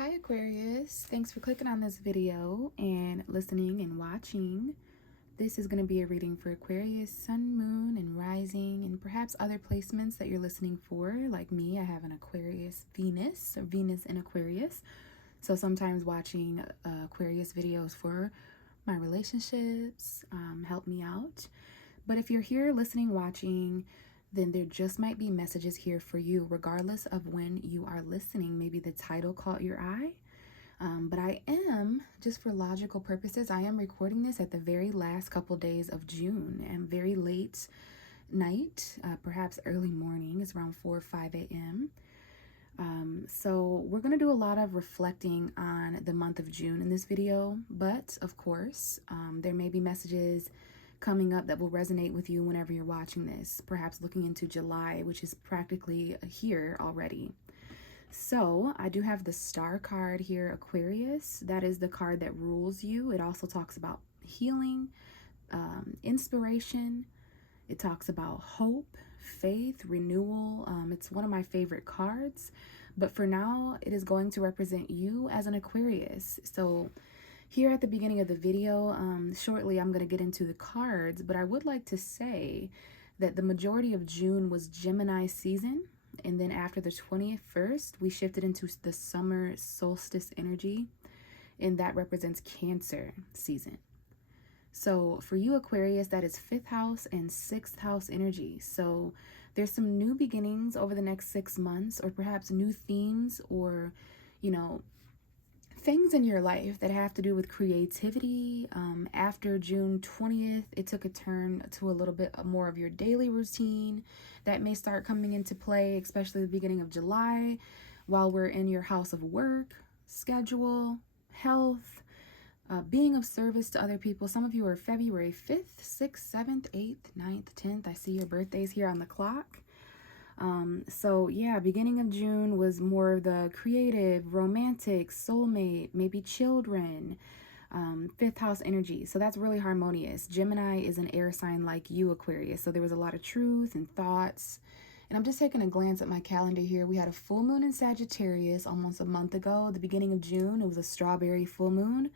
Hi Aquarius, thanks for clicking on this video and listening and watching. This is going to be a reading for Aquarius, Sun, Moon, and Rising, and perhaps other placements that you're listening for. Like me, I have an Aquarius Venus, or Venus in Aquarius. So sometimes watching Aquarius videos for my relationships help me out. But if you're here listening, watching, then there just might be messages here for you, regardless of when you are listening. Maybe the title caught your eye. But I am, just for logical purposes, I am recording this at the very last couple days of June and very late night, perhaps early morning. It's around 4 or 5 a.m. So we're going to do a lot of reflecting on the month of June in this video. But of course, there may be messages coming up that will resonate with you whenever you're watching this, perhaps looking into July, which is practically here already. So I do have the star card here, Aquarius. That is the card that rules you. It also talks about healing, inspiration. It talks about hope, faith, renewal. It's one of my favorite cards. But for now, it is going to represent you as an Aquarius. So here at the beginning of the video, shortly I'm going to get into the cards, but I would like to say that the majority of June was Gemini season, and then after the 21st, we shifted into the summer solstice energy, and that represents Cancer season. So for you, Aquarius, that is 5th house and 6th house energy. So there's some new beginnings over the next 6 months, or perhaps new themes, or, things in your life that have to do with creativity. After June 20th, it took a turn to a little bit more of your daily routine that may start coming into play, especially the beginning of July, while we're in your house of work, schedule, health, being of service to other people. Some of you are February 5th, 6th, 7th, 8th, 9th, 10th. I see your birthdays here on the clock. So yeah, beginning of June was more of the creative, romantic, soulmate, maybe children, 5th house energy. So that's really harmonious. Gemini is an air sign like you, Aquarius. So there was a lot of truth and thoughts. And I'm just taking a glance at my calendar here. We had a full moon in Sagittarius almost a month ago, the beginning of June. It was a strawberry full moon.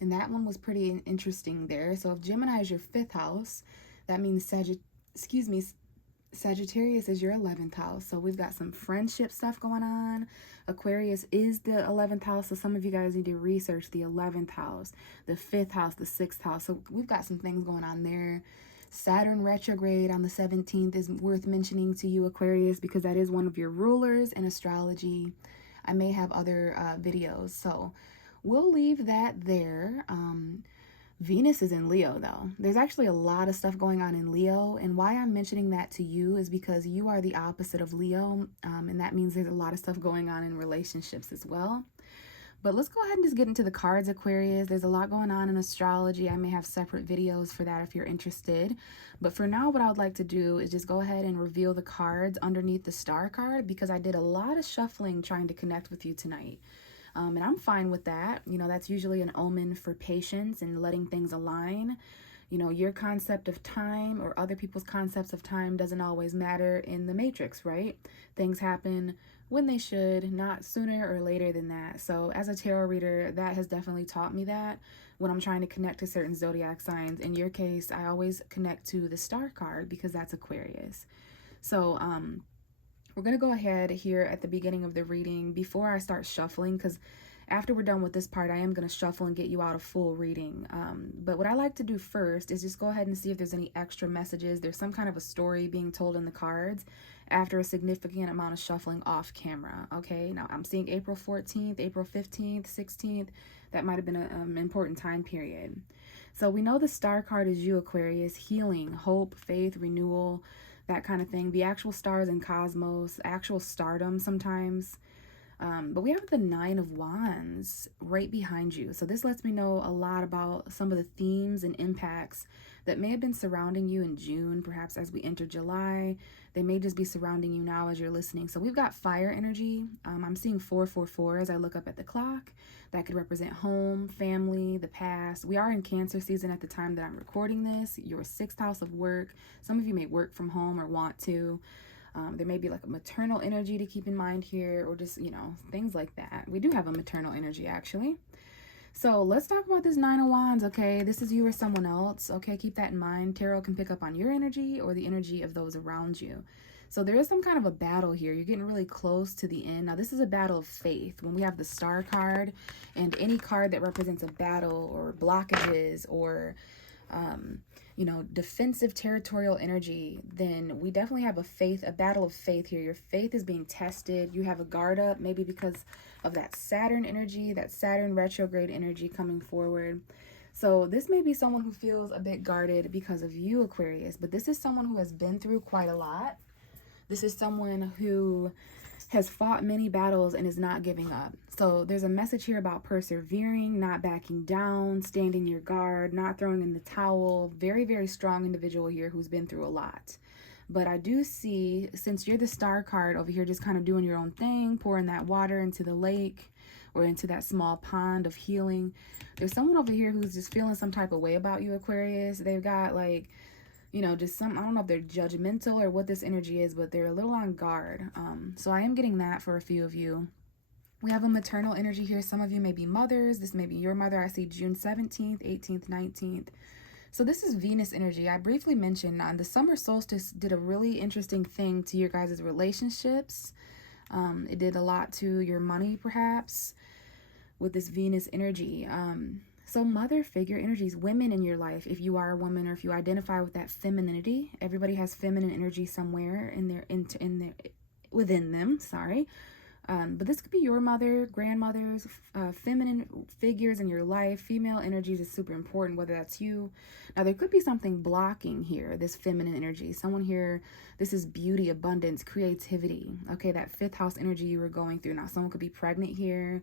And that one was pretty interesting there. So if Gemini is your 5th house, that means Sagittarius is your 11th house. So we've got some friendship stuff going on. Aquarius is the 11th house. So some of you guys need to research the 11th house, the 5th house, the 6th house. So we've got some things going on there. Saturn retrograde on the 17th is worth mentioning to you, Aquarius, because that is one of your rulers in astrology. I may have other videos. So we'll leave that there. Venus is in Leo, though. There's actually a lot of stuff going on in Leo, and why I'm mentioning that to you is because you are the opposite of Leo, and that means there's a lot of stuff going on in relationships as well. But let's go ahead and just get into the cards, Aquarius. There's a lot going on in astrology. I may have separate videos for that if you're interested. But for now, what I would like to do is just go ahead and reveal the cards underneath the star card, because I did a lot of shuffling trying to connect with you tonight. And I'm fine with that. That's usually an omen for patience and letting things align. Your concept of time or other people's concepts of time doesn't always matter in the matrix, right? Things happen when they should, not sooner or later than that. So as a tarot reader, that has definitely taught me that when I'm trying to connect to certain zodiac signs. In your case, I always connect to the star card because that's Aquarius. So, we're going to go ahead here at the beginning of the reading before I start shuffling, because after we're done with this part, I am going to shuffle and get you out a full reading. But what I like to do first is just go ahead and see if there's any extra messages. There's some kind of a story being told in the cards after a significant amount of shuffling off camera. Okay, now I'm seeing April 14th, April 15th, 16th. That might have been an important time period. So we know the star card is you, Aquarius: healing, hope, faith, renewal, that kind of thing. The actual stars in cosmos, actual stardom sometimes. But we have the 9 of Wands right behind you. So this lets me know a lot about some of the themes and impacts that may have been surrounding you in June, perhaps as we enter July. They may just be surrounding you now as you're listening. So we've got fire energy. I'm seeing 444 as I look up at the clock. That could represent home, family, the past. We are in Cancer season at the time that I'm recording this. Your 6th house of work. Some of you may work from home or want to. There may be like a maternal energy to keep in mind here, or just, you know, things like that. We do have a maternal energy, actually. So let's talk about this Nine of Wands, okay? This is you or someone else, okay? Keep that in mind. Tarot can pick up on your energy or the energy of those around you. So there is some kind of a battle here. You're getting really close to the end. Now, this is a battle of faith. When we have the Star card, and any card that represents a battle or blockages or you know, defensive territorial energy, then we definitely have a battle of faith here. Your faith is being tested. You have a guard up, maybe because of that Saturn energy, that Saturn retrograde energy coming forward. So this may be someone who feels a bit guarded because of you, Aquarius, but this is someone who has been through quite a lot. This is someone who has fought many battles and is not giving up. So there's a message here about persevering, not backing down, standing your guard, not throwing in the towel. Very, very strong individual here who's been through a lot. But I do see, since you're the Star card over here, just kind of doing your own thing, pouring that water into the lake or into that small pond of healing. There's someone over here who's just feeling some type of way about you, Aquarius. They've got like, you know, just some, I don't know if they're judgmental or what this energy is, but they're a little on guard. So I am getting that for a few of you. We have a maternal energy here. Some of you may be mothers. This may be your mother. I see June 17th, 18th, 19th. So this is Venus energy. I briefly mentioned the summer solstice did a really interesting thing to your guys' relationships. It did a lot to your money, perhaps, with this Venus energy. So mother figure energies, women in your life, if you are a woman or if you identify with that femininity, everybody has feminine energy somewhere within them, sorry. But this could be your mother, grandmothers, feminine figures in your life. Female energies is super important, whether that's you. Now, there could be something blocking here, this feminine energy. Someone here, this is beauty, abundance, creativity. Okay, that fifth house energy you were going through. Now, someone could be pregnant here.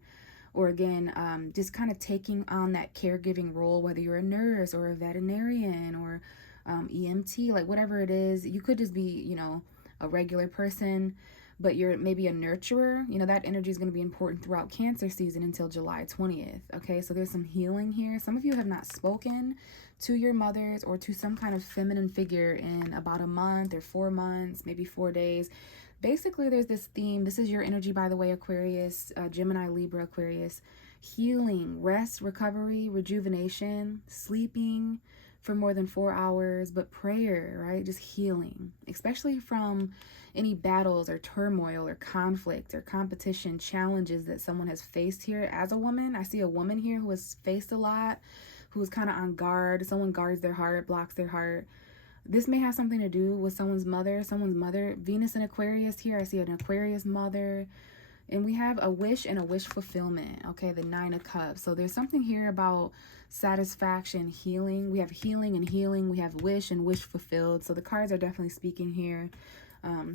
Or again, just kind of taking on that caregiving role, whether you're a nurse or a veterinarian or EMT, like whatever it is. You could just be, you know, a regular person, but you're maybe a nurturer. You know, that energy is going to be important throughout Cancer season until July 20th. Okay, so there's some healing here. Some of you have not spoken to your mothers or to some kind of feminine figure in about a month or 4 months, maybe 4 days. Basically, there's this theme. This is your energy, by the way, Aquarius, Gemini, Libra, Aquarius. Healing, rest, recovery, rejuvenation, sleeping for more than 4 hours, but prayer, right? Just healing, especially from any battles or turmoil or conflict or competition, challenges that someone has faced here as a woman. I see a woman here who has faced a lot, who's kind of on guard. Someone guards their heart, blocks their heart. This may have something to do with someone's mother. Venus and Aquarius here. I see an Aquarius mother. And we have a wish and a wish fulfillment. Okay, the Nine of Cups. So there's something here about satisfaction, healing. We have healing and healing. We have wish and wish fulfilled. So the cards are definitely speaking here.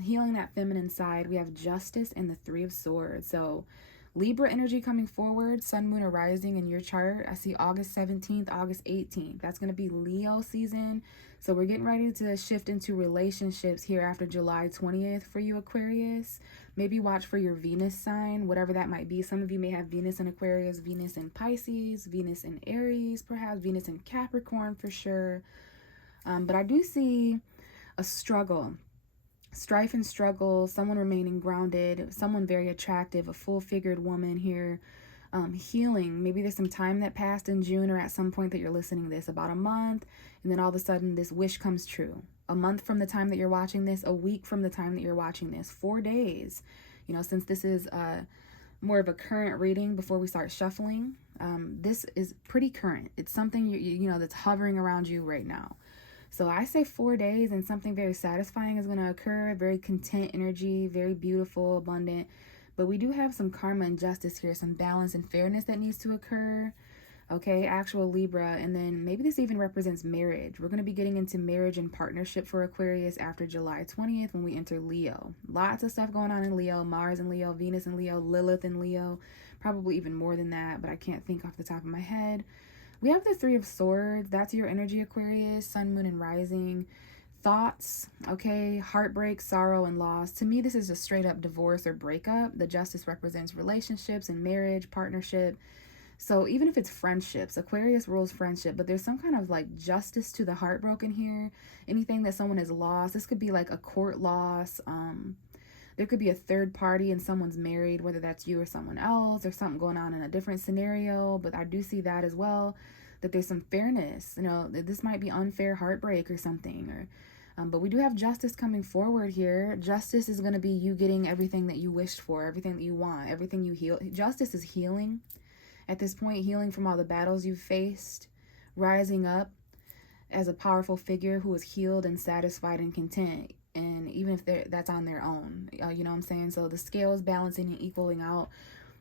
Healing that feminine side. We have justice and the Three of Swords. So Libra energy coming forward, sun, moon, or rising in your chart. I see August 17th, August 18th. That's going to be Leo season. So we're getting ready to shift into relationships here after July 20th for you, Aquarius. Maybe watch for your Venus sign, whatever that might be. Some of you may have Venus in Aquarius, Venus in Pisces, Venus in Aries, perhaps Venus in Capricorn for sure. But I do see a struggle. Strife and struggle, someone remaining grounded, someone very attractive, a full-figured woman here, healing. Maybe there's some time that passed in June or at some point that you're listening to this, about a month, and then all of a sudden this wish comes true. A month from the time that you're watching this, a week from the time that you're watching this, 4 days. You know, since this is more of a current reading before we start shuffling, this is pretty current. It's something, you know, that's hovering around you right now. So I say 4 days and something very satisfying is going to occur. Very content energy, very beautiful, abundant. But we do have some karma and justice here, some balance and fairness that needs to occur. Okay, actual Libra. And then maybe this even represents marriage. We're going to be getting into marriage and partnership for Aquarius after July 20th when we enter Leo. Lots of stuff going on in Leo. Mars in Leo, Venus in Leo, Lilith in Leo. Probably even more than that, but I can't think off the top of my head. We have the Three of Swords. That's your energy, Aquarius, sun, moon, and rising. Thoughts, okay, heartbreak, sorrow, and loss. To me, this is a straight up divorce or breakup. The Justice represents relationships and marriage, partnership. So even if it's friendships, Aquarius rules friendship, but there's some kind of like justice to the heartbroken here. Anything that someone has lost. This could be like a court loss. There could be a third party and someone's married, whether that's you or someone else, or something going on in a different scenario. But I do see that as well, that there's some fairness. You know, this might be unfair heartbreak or something. But we do have justice coming forward here. Justice is going to be you getting everything that you wished for, everything that you want, everything you heal. Justice is healing. At this point, healing from all the battles you've faced, rising up as a powerful figure who is healed and satisfied and content. And even if that's on their own, you know what I'm saying? So the scale is balancing and equaling out.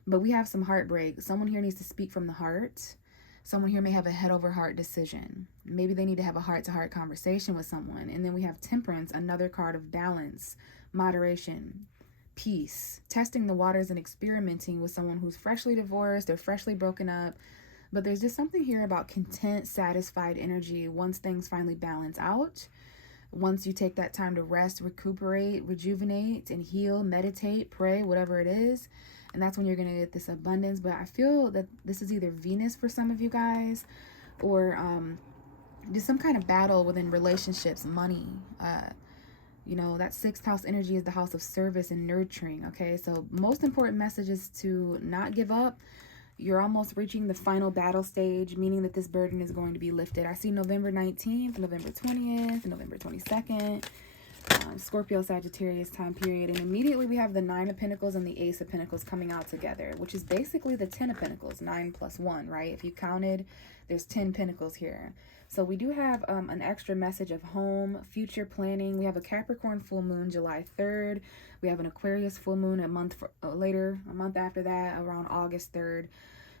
But we have some heartbreak. Someone here needs to speak from the heart. Someone here may have a head over heart decision. Maybe they need to have a heart to heart conversation with someone. And then we have temperance, another card of balance, moderation, peace, testing the waters and experimenting with someone who's freshly divorced or freshly broken up. But there's just something here about content, satisfied energy once things finally balance out. Once you take that time to rest, recuperate, rejuvenate, and heal, meditate, pray, whatever it is. And that's when you're going to get this abundance. But I feel that this is either Venus for some of you guys, or just some kind of battle within relationships, money. You know, that 6th house energy is the house of service and nurturing. Okay, so most important message is to not give up. You're almost reaching the final battle stage, meaning that this burden is going to be lifted. I see November 19th, November 20th, November 22nd, Scorpio, Sagittarius time period. And immediately we have the 9 of Pentacles and the Ace of Pentacles coming out together, which is basically the 10 of Pentacles, 9 plus 1, right? If you counted, there's 10 Pentacles here. So we do have an extra message of home, future planning. We have a Capricorn full moon July 3rd. We have an Aquarius full moon a month later, a month after that, around August 3rd.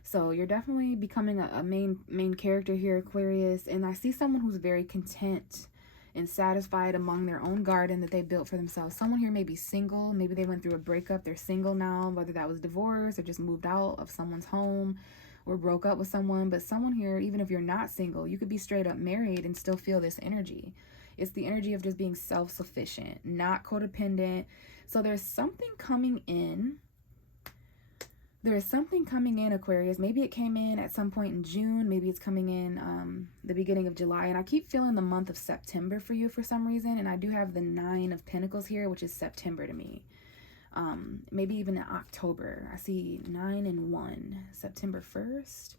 So you're definitely becoming a main character here, Aquarius. And I see someone who's very content and satisfied among their own garden that they built for themselves. Someone here may be single. Maybe they went through a breakup. They're single now, whether that was divorce or just moved out of someone's home or broke up with someone. But someone here, even if you're not single, you could be straight up married and still feel this energy. It's the energy of just being self-sufficient, not codependent. So there's something coming in. There's something coming in, Aquarius. Maybe it came in at some point in June. Maybe it's coming in the beginning of July. And I keep feeling the month of September for you for some reason. And I do have the 9 of Pentacles here, which is September to me. Maybe even in October. I see 9 and 1. September 1st.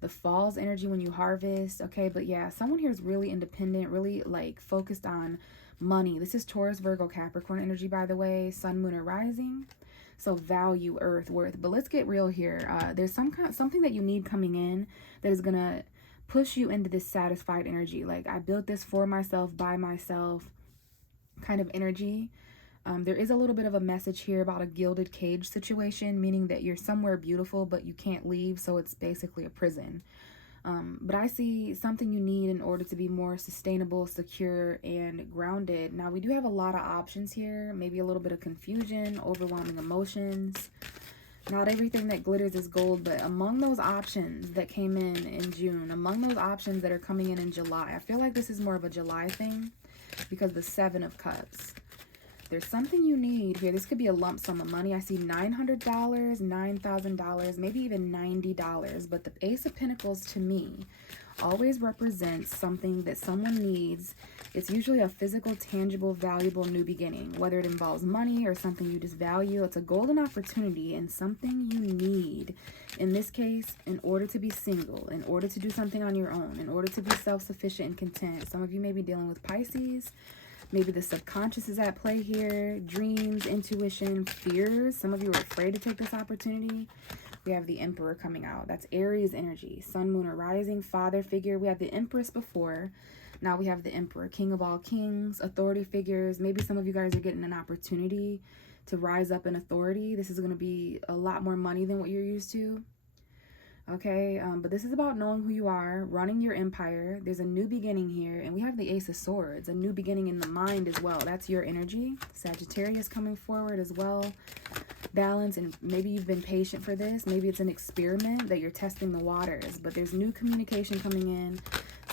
The fall's energy when you harvest. Okay, but yeah, someone here is really independent, really like focused on money. This is Taurus, Virgo, Capricorn energy, by the way. Sun, moon, or rising. So value, earth, worth. But let's get real here. There's something that you need coming in that is going to push you into this satisfied energy. Like, I built this for myself, by myself kind of energy. There is a little bit of a message here about a gilded cage situation, meaning that you're somewhere beautiful, but you can't leave. So it's basically a prison. But I see something you need in order to be more sustainable, secure, and grounded. Now, we do have a lot of options here. Maybe a little bit of confusion, overwhelming emotions. Not everything that glitters is gold, but among those options that came in June, among those options that are coming in July, I feel like this is more of a July thing because the 7 of Cups. There's something you need here. This could be a lump sum of money. I see $900, $9,000, maybe even $90. But the Ace of Pentacles to me always represents something that someone needs. It's usually a physical, tangible, valuable new beginning, whether it involves money or something you just value. It's a golden opportunity and something you need. In this case, in order to be single, in order to do something on your own, in order to be self-sufficient and content. Some of you may be dealing with Pisces. Maybe the subconscious is at play here. Dreams, intuition, fears. Some of you are afraid to take this opportunity. We have the Emperor coming out. That's Aries energy. Sun, moon, or rising. Father figure. We had the Empress before. Now we have the Emperor. King of all kings. Authority figures. Maybe some of you guys are getting an opportunity to rise up in authority. This is going to be a lot more money than what you're used to. Okay, but this is about knowing who you are, running your empire. There's a new beginning here, and we have the Ace of Swords, a new beginning in the mind as well. That's your energy. Sagittarius coming forward as well. Balance, and maybe you've been patient for this. Maybe it's an experiment that you're testing the waters, but there's new communication coming in,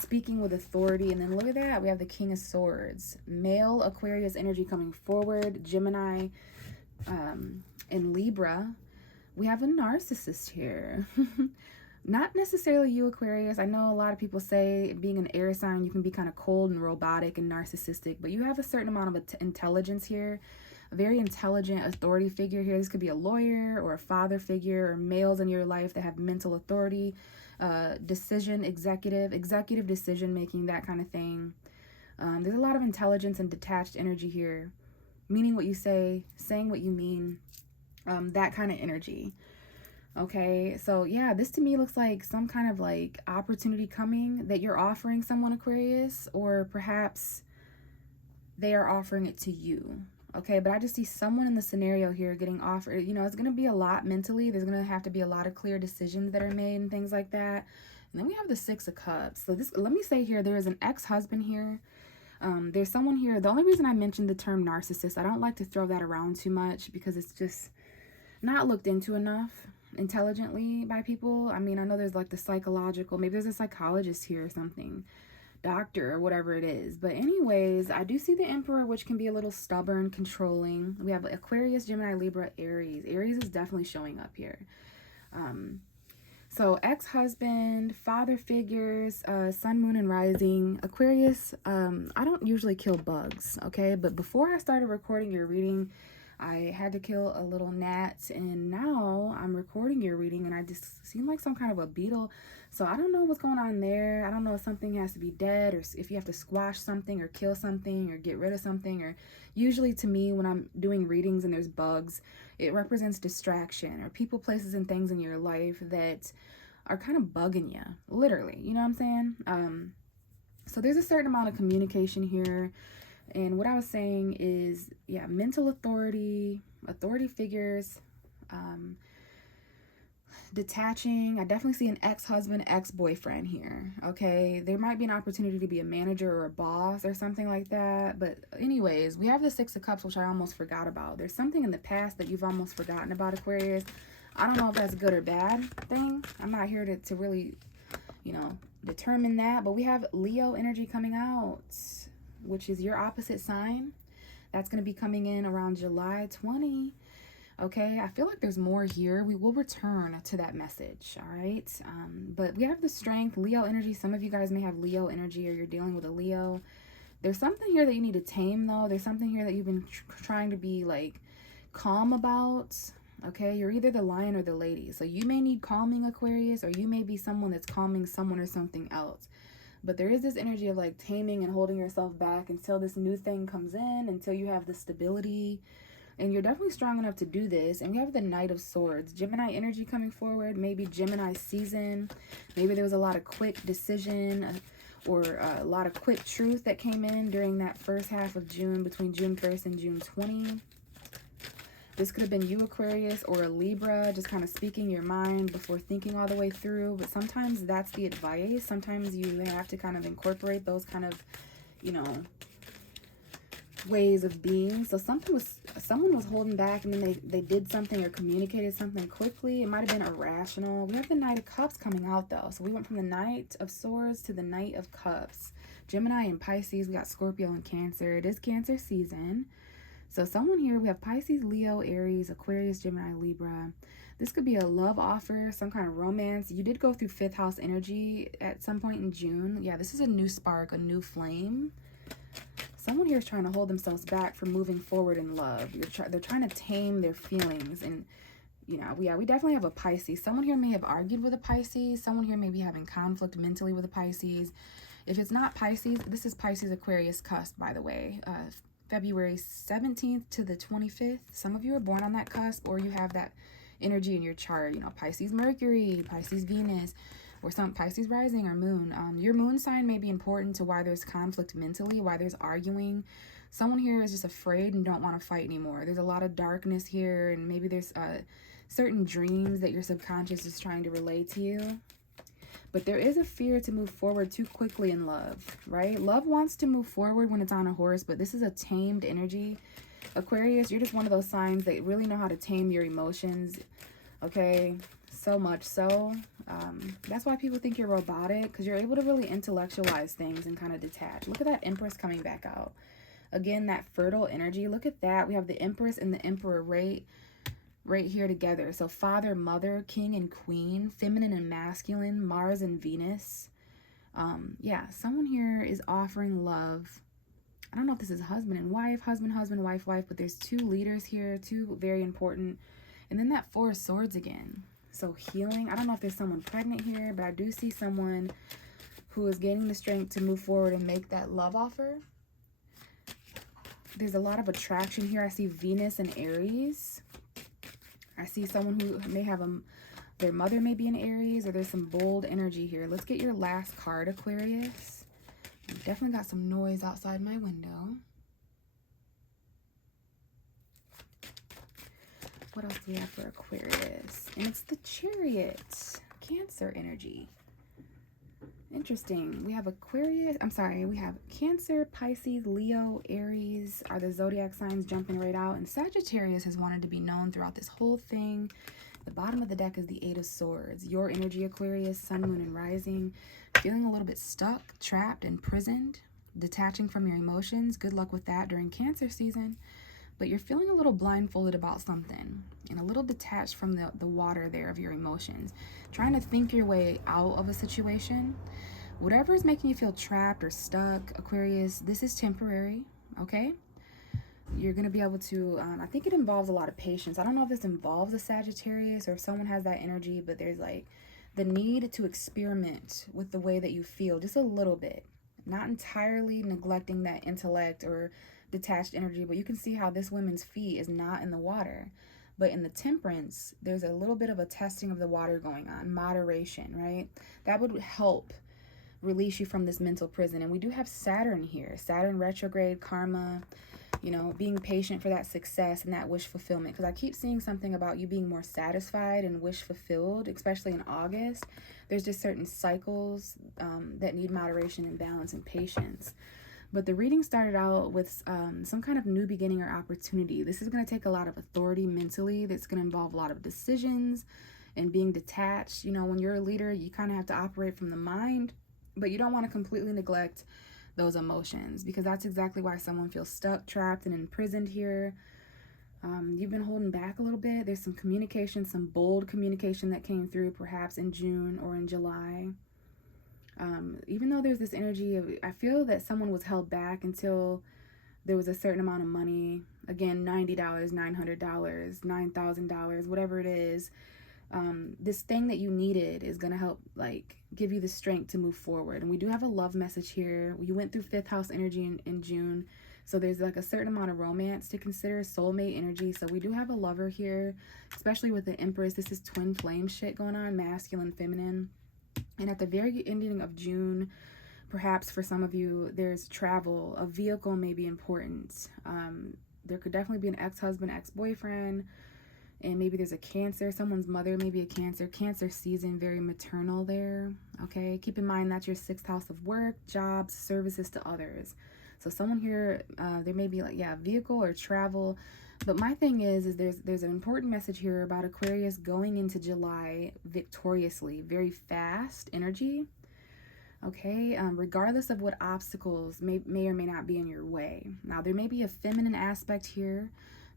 speaking with authority. And then look at that, we have the King of Swords. Male Aquarius energy coming forward. Gemini and Libra. We have a narcissist here. Not necessarily you, Aquarius. I know a lot of people say being an air sign, you can be kind of cold and robotic and narcissistic, but you have a certain amount of intelligence here. A very intelligent authority figure here. This could be a lawyer or a father figure, or males in your life that have mental authority, executive decision making, that kind of thing. There's a lot of intelligence and detached energy here, meaning what you say, saying what you mean, that kind of energy. Okay, so yeah, this to me looks like some kind of like opportunity coming that you're offering someone, Aquarius, or perhaps they are offering it to you. Okay, but I just see someone in the scenario here getting offered, you know, it's going to be a lot mentally. There's going to have to be a lot of clear decisions that are made and things like that. And then we have the Six of Cups. So this, let me say here, there is an ex-husband here. There's someone here. The only reason I mentioned the term narcissist, I don't like to throw that around too much because it's just not looked into enough intelligently by people. I mean, I know there's like the psychological, maybe there's a psychologist here or something, doctor or whatever it is. But anyways, I do see the Emperor, which can be a little stubborn, controlling. We have Aquarius, Gemini, Libra, Aries. Aries is definitely showing up here. So ex-husband, father figures, sun, moon, and rising. Aquarius, I don't usually kill bugs, okay? But before I started recording your reading, I had to kill a little gnat, and now I'm recording your reading and I just seem like some kind of a beetle. So I don't know what's going on there. I don't know if something has to be dead, or if you have to squash something or kill something or get rid of something. Or usually to me, when I'm doing readings and there's bugs, it represents distraction or people, places, and things in your life that are kind of bugging you, literally, you know what I'm saying? So there's a certain amount of communication here. And what I was saying is, yeah, mental authority, authority figures, detaching. I definitely see an ex-husband, ex-boyfriend here, okay? There might be an opportunity to be a manager or a boss or something like that. But anyways, we have the Six of Cups, which I almost forgot about. There's something in the past that you've almost forgotten about, Aquarius. I don't know if that's a good or bad thing. I'm not here to really, you know, determine that. But we have Leo energy coming out, which is your opposite sign. That's going to be coming in around July 20. Okay, I feel like there's more here. We will return to that message, all right? But we have the Strength, Leo energy. Some of you guys may have Leo energy, or you're dealing with a Leo. There's something here that you need to tame, though. There's something here that you've been trying to be, like, calm about. Okay, you're either the Lion or the Lady. So you may need calming, Aquarius, or you may be someone that's calming someone or something else. But there is this energy of like taming and holding yourself back until this new thing comes in, until you have the stability. And you're definitely strong enough to do this. And we have the Knight of Swords, Gemini energy coming forward, maybe Gemini season. Maybe there was a lot of quick decision or a lot of quick truth that came in during that first half of June, between June 1st and June 20. This could have been you, Aquarius, or a Libra, just kind of speaking your mind before thinking all the way through. But sometimes that's the advice. Sometimes you have to kind of incorporate those kind of, you know, ways of being. So someone was holding back, and then they did something or communicated something quickly. It might have been irrational. We have the Knight of Cups coming out, though. So we went from the Knight of Swords to the Knight of Cups. Gemini and Pisces. We got Scorpio and Cancer. It is Cancer season. So someone here, we have Pisces, Leo, Aries, Aquarius, Gemini, Libra. This could be a love offer, some kind of romance. You did go through 5th house energy at some point in June. Yeah, this is a new spark, a new flame. Someone here is trying to hold themselves back from moving forward in love. They're trying to tame their feelings. And, you know, yeah, we definitely have a Pisces. Someone here may have argued with a Pisces. Someone here may be having conflict mentally with a Pisces. If it's not Pisces, this is Pisces Aquarius cusp, by the way. February 17th to the 25th. Some of you are born on that cusp, or you have that energy in your chart. You know, Pisces Mercury, Pisces Venus, or some Pisces rising or moon. Your moon sign may be important to why there's conflict mentally, why there's arguing. Someone here is just afraid and don't want to fight anymore. There's a lot of darkness here, and maybe there's certain dreams that your subconscious is trying to relay to you. But there is a fear to move forward too quickly in love, right? Love wants to move forward when it's on a horse, but this is a tamed energy. Aquarius, you're just one of those signs that really know how to tame your emotions, okay? So much so. That's why people think you're robotic, because you're able to really intellectualize things and kind of detach. Look at that Empress coming back out. Again, that fertile energy. Look at that. We have the Empress and the Emperor right right here together. So father, mother, king and queen, feminine and masculine, Mars and Venus. Yeah, someone here is offering love. I don't know if this is husband and wife, husband, husband, wife, wife, but there's two leaders here, two very important. And then that Four of Swords again. So healing. I don't know if there's someone pregnant here, but I do see someone who is gaining the strength to move forward and make that love offer. There's a lot of attraction here. I see Venus and Aries. I see someone who may have their mother may be in Aries, or there's some bold energy here. Let's get your last card, Aquarius. Definitely got some noise outside my window. What else do we have for Aquarius? And it's the Chariot, Cancer energy. Interesting. We have Aquarius, we have Cancer, Pisces, Leo, Aries are the zodiac signs jumping right out. And Sagittarius has wanted to be known throughout this whole thing. The bottom of the deck is the Eight of Swords. Your energy, Aquarius, Sun, Moon, and Rising. Feeling a little bit stuck, trapped, imprisoned, detaching from your emotions. Good luck with that during Cancer season. But you're feeling a little blindfolded about something and a little detached from the water there of your emotions. Trying to think your way out of a situation. Whatever is making you feel trapped or stuck, Aquarius, this is temporary, okay? You're going to be able to, I think it involves a lot of patience. I don't know if this involves a Sagittarius or if someone has that energy, but there's like the need to experiment with the way that you feel just a little bit. Not entirely neglecting that intellect or detached energy, but you can see how this woman's feet is not in the water. But in the Temperance, there's a little bit of a testing of the water going on, moderation, right? That would help release you from this mental prison. And we do have Saturn here, Saturn retrograde, karma, you know, being patient for that success and that wish fulfillment. Because I keep seeing something about you being more satisfied and wish fulfilled, especially in August. There's just certain cycles that need moderation and balance and patience. But the reading started out with some kind of new beginning or opportunity. This is going to take a lot of authority mentally. That's going to involve a lot of decisions and being detached. You know, when you're a leader, you kind of have to operate from the mind, but you don't want to completely neglect those emotions, because that's exactly why someone feels stuck, trapped, and imprisoned here. You've been holding back a little bit. There's some communication, some bold communication that came through perhaps in June or in July. Even though there's this energy of, I feel that someone was held back until there was a certain amount of money. Again, $90, $900, $9,000, whatever it is. This thing that you needed is going to help like give you the strength to move forward. And we do have a love message here. You went through 5th house energy in June. So there's like a certain amount of romance to consider, soulmate energy. So we do have a lover here, especially with the Empress. This is twin flame shit going on, masculine, feminine. And at the very ending of June, perhaps for some of you, there's travel. A vehicle may be important. There could definitely be an ex-husband, ex-boyfriend. And maybe there's a Cancer. Someone's mother may be a Cancer. Cancer season, very maternal there. Okay, keep in mind that's your 6th house of work, jobs, services to others. So someone here, there may be like, yeah, vehicle or travel. But my thing is there's an important message here about Aquarius going into July victoriously, very fast energy. Okay, regardless of what obstacles may or may not be in your way. Now, there may be a feminine aspect here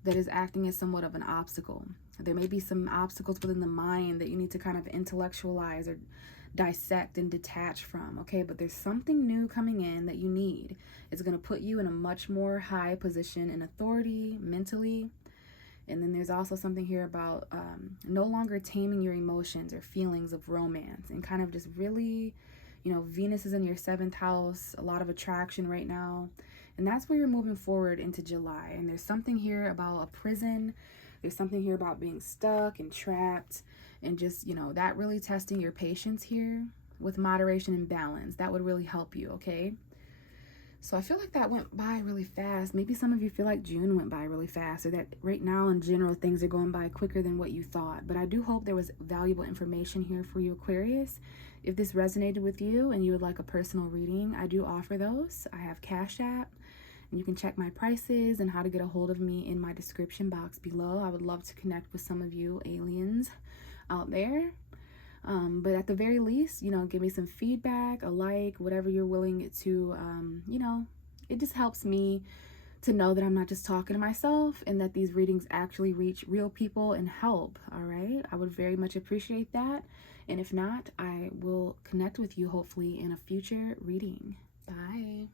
that is acting as somewhat of an obstacle. There may be some obstacles within the mind that you need to kind of intellectualize or dissect and detach from, okay? But there's something new coming in that you need. It's going to put you in a much more high position in authority, mentally. And then there's also something here about no longer taming your emotions or feelings of romance and kind of just really, you know, Venus is in your 7th house, a lot of attraction right now. And that's where you're moving forward into July. And there's something here about a prison. There's something here about being stuck and trapped and just, you know, that really testing your patience here with moderation and balance. That would really help you, okay? So I feel like that went by really fast. Maybe some of you feel like June went by really fast, or that right now in general things are going by quicker than what you thought. But I do hope there was valuable information here for you, Aquarius. If this resonated with you and you would like a personal reading, I do offer those. I have Cash App, and you can check my prices and how to get a hold of me in my description box below. I would love to connect with some of you aliens out there. But at the very least, you know, give me some feedback, a like, whatever you're willing to, you know, it just helps me to know that I'm not just talking to myself and that these readings actually reach real people and help. All right, I would very much appreciate that. And if not, I will connect with you hopefully in a future reading. Bye.